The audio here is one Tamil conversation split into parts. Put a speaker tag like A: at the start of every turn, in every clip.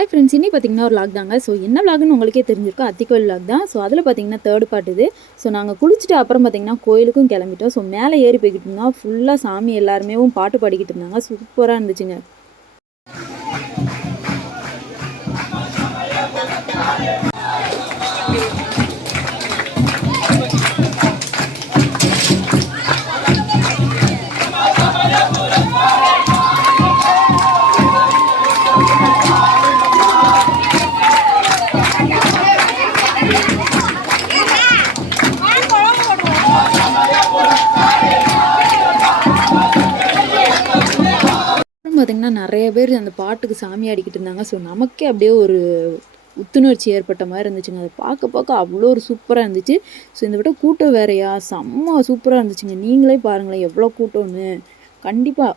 A: ஹை ஃப்ரெண்ட்ஸ் இன்னி பார்த்தீங்கன்னா ஒரு லாக் தாங்க. ஸோ என்ன லாக்னு உங்களுக்கே தெரிஞ்சிருக்கும். அத்திக்கோயில் லாக் தான். ஸோ அதில் பார்த்தீங்கன்னா தேர்ட் பார்ட் இது. ஸோ நாங்கள் குளிச்சுட்டு அப்புறம் பார்த்தீங்கன்னா கோயிலுக்கும் கிளம்பிட்டோம். ஸோ மேலே ஏறி போய்கிட்டு இருந்தோம். ஃபுல்லாக சாமி எல்லாருமே பாட்டு பாடிக்கிட்டு இருந்தாங்க. சூப்பராக இருந்துச்சுங்க. பார்த்திங்கன்னா நிறைய பேர் அந்த பாட்டுக்கு சாமி ஆடிக்கிட்டு இருந்தாங்க. ஸோ நமக்கே அப்படியே ஒரு புத்துணர்ச்சி ஏற்பட்ட மாதிரி இருந்துச்சுங்க. அதை பார்க்க பார்க்க அவ்வளோ ஒரு சூப்பராக இருந்துச்சு. ஸோ இந்த விட கூட்டம் வேறையா? செம்ம சூப்பராக இருந்துச்சுங்க. நீங்களே பாருங்களேன் எவ்வளோ கூட்டம்னு. கண்டிப்பாக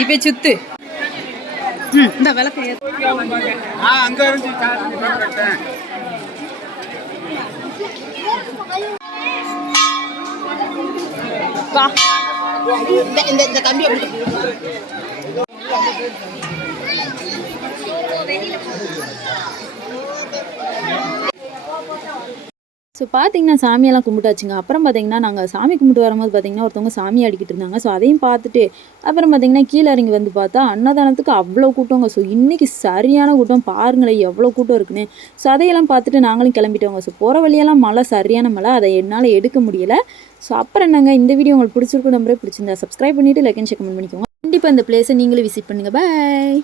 A: இப்போ சுத்து. ம். இந்த விளக்கு
B: ஆ அங்க இருந்து
A: வா.
C: இந்த இந்த கம்பி அப்படி
A: ஸோ பார்த்தீங்கன்னா சாமியெல்லாம் கும்பிட்டாச்சுங்க. அப்புறம் பார்த்தீங்கன்னா நாங்கள் சாமி கும்பிட்டு வரும்போது பார்த்தீங்கன்னா ஒருத்தவங்க சாமி அடிக்கிட்டு இருந்தாங்க. ஸோ அதையும் பார்த்துட்டு அப்புறம் பார்த்தீங்கன்னா கீழே இறங்கி வந்து பார்த்தா அன்னதானத்துக்கு அவ்வளோ கூட்டங்க. ஸோ இன்றைக்கி சரியான கூட்டம். பாருங்களேன் எவ்வளோ கூட்டம் இருக்குன்னு. ஸோ அதையெல்லாம் பார்த்துட்டு நாங்களும் கிளம்பிட்டோங்க. ஸோ போகிற வழியெல்லாம் மழை சரியான மழை. அதை என்னால் எடுக்க முடியலை. ஸோ அப்புறம் என்னங்க இந்த வீடியோ உங்களுக்கு பிடிச்சிருக்கும். நம்பரே பிடிச்சிருந்தா சப்ஸ்கிரைப் பண்ணிவிட்டு லைக் அண்ட் செக் பண்ணிக்கோங்க. கண்டிப்பாக இந்த பிளேஸை நீங்களே விசிட் பண்ணுங்கள் பாய்